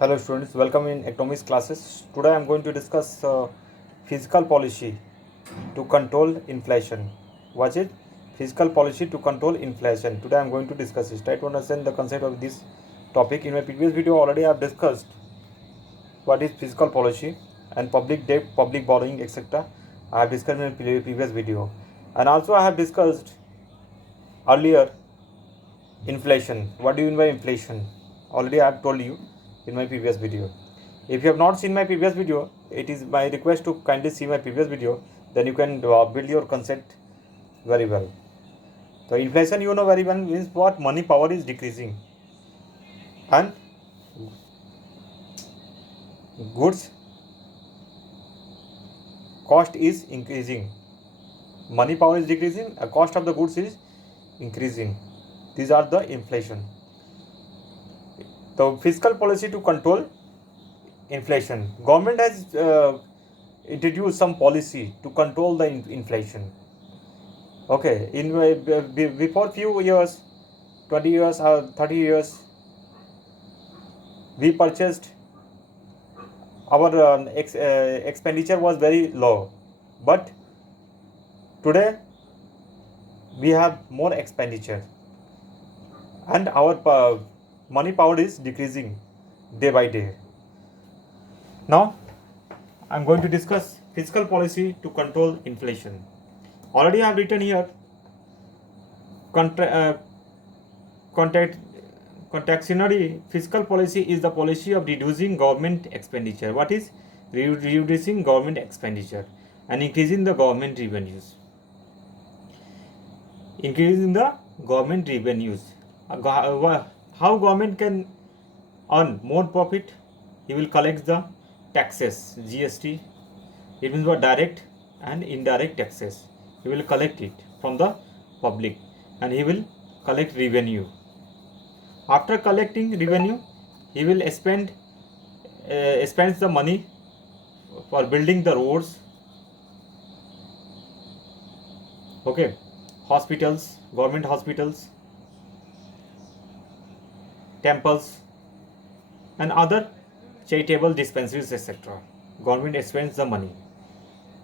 Hello students, welcome in economics classes. Today I am going to discuss fiscal policy to control inflation. Watch it. Fiscal policy to control inflation. Today I am going to discuss it. Try to understand the concept of this topic. In my previous video already I have discussed what is fiscal policy and public debt, public borrowing, etc. I have discussed in my previous video. And also I have discussed earlier inflation. What do you mean by inflation? Already I have told you in my previous video. If you have not seen my previous video, it is my request to kindly see my previous video. Then you can build your concept very well. So inflation, you know very well, means what? Money power is decreasing and goods cost is increasing. Money power is decreasing, a cost of the goods is increasing. These are the inflation. So fiscal policy to control inflation. Government has introduced some policy to control the inflation. Okay, in before few years, 20 years or 30 years, we purchased our expenditure was very low, but today we have more expenditure and our money power is decreasing day by day. Now I am going to discuss fiscal policy to control inflation. Already I have written here contractionary fiscal policy is the policy of reducing government expenditure. What is reducing government expenditure and increasing the government revenues? Increasing the government revenues. How government can earn more profit? He will collect the taxes, GST. It means what? Direct and indirect taxes. He will collect it from the public and he will collect revenue. After collecting revenue, he will spends the money for building the roads, okay, hospitals, government hospitals, temples, and other charitable dispensaries, etc. Government spends the money.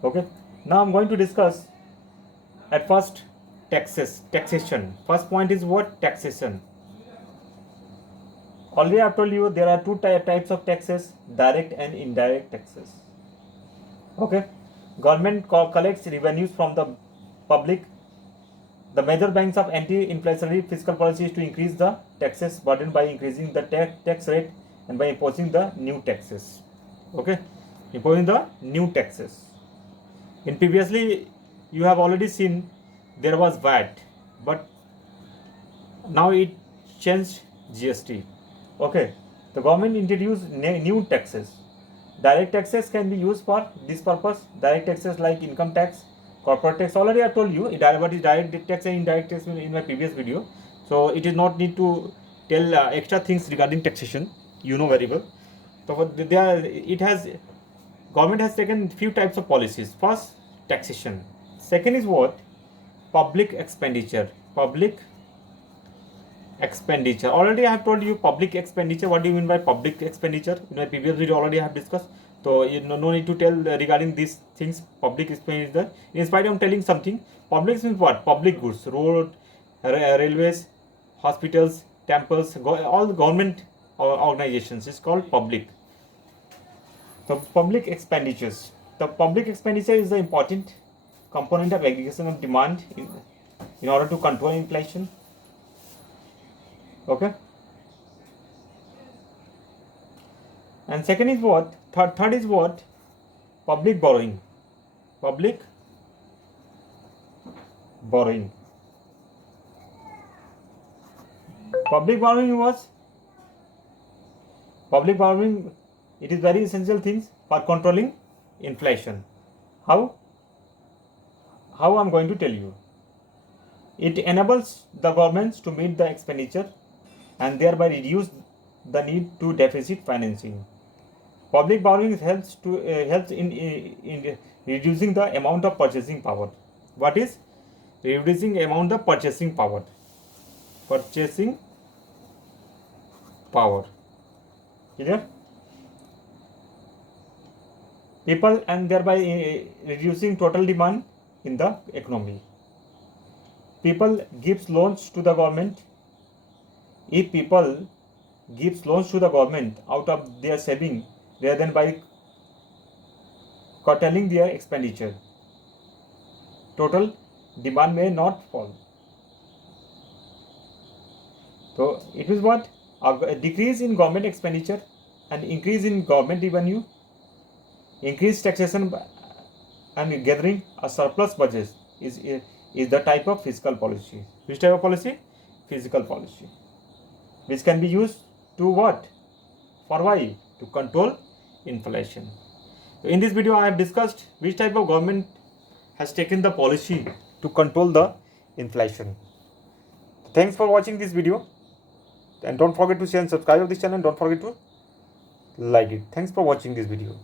Okay. Now I'm going to discuss at first taxation. First point is what? Taxation. Already I've told you there are two types of taxes: direct and indirect taxes. Okay. Government collects revenues from the public. The major banks of anti-inflationary fiscal policy is to increase the taxes burden by increasing the tax rate and by imposing the new taxes. Okay, imposing the new taxes. In previously, you have already seen there was VAT, but now it changed GST. Okay, the government introduced new taxes. Direct taxes can be used for this purpose. Direct taxes like income tax, corporate tax. Already I told you what is direct tax and indirect tax in my previous video. So it is not need to tell extra things regarding taxation. You know very well. So government has taken few types of policies. First, taxation. Second is what? Public expenditure. Public expenditure. Already I have told you public expenditure. What do you mean by public expenditure? In my previous video already I have discussed. So no need to tell regarding these things. Public expenditure. In spite of telling something, public means what? Public goods, road, railways, hospitals, temples, all the government organizations is called public. So public expenditures. The public expenditure is the important component of aggregation of demand in order to control inflation. Okay. And second is what? Third is what? Public borrowing. Public borrowing. Public borrowing was public borrowing. It is very essential things for controlling inflation. How I'm going to tell you. It enables the governments to meet the expenditure and thereby reduce the need to deficit financing. Public borrowing helps in reducing the amount of purchasing power. What is reducing amount of purchasing power? Purchasing power. Clear? people and thereby reducing total demand in the economy. People gives loans to the government. If people gives loans to the government out of their saving rather than by curtailing their expenditure, total demand may not fall. So it is what? A decrease in government expenditure and increase in government revenue, increased taxation and gathering a surplus budget is the type of fiscal policy. Which type of policy? Fiscal policy. Which can be used to what? For why? To control inflation. So in this video I have discussed which type of government has taken the policy to control the inflation. Thanks for watching this video, and don't forget to share and subscribe to this channel. Don't forget to like it. Thanks for watching this video.